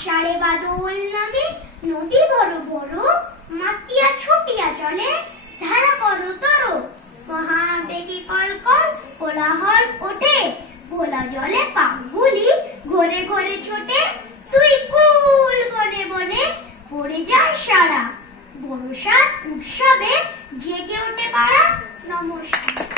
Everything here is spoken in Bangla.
আষাঢ়ে বাদল নামে নদী বড় বড় মাতিয়া ছুটিয়া চলে ধারা করো তরো মহাবেগে কলকল কোলাহল ওঠে ভোলা জলে পাগুলি ঘরে ঘরে ছোটে তুই কুল বনে বনে পড়ে যায় সারা বর্ষার উৎসবে জেগে ওঠে পাড়া। নমস্কার।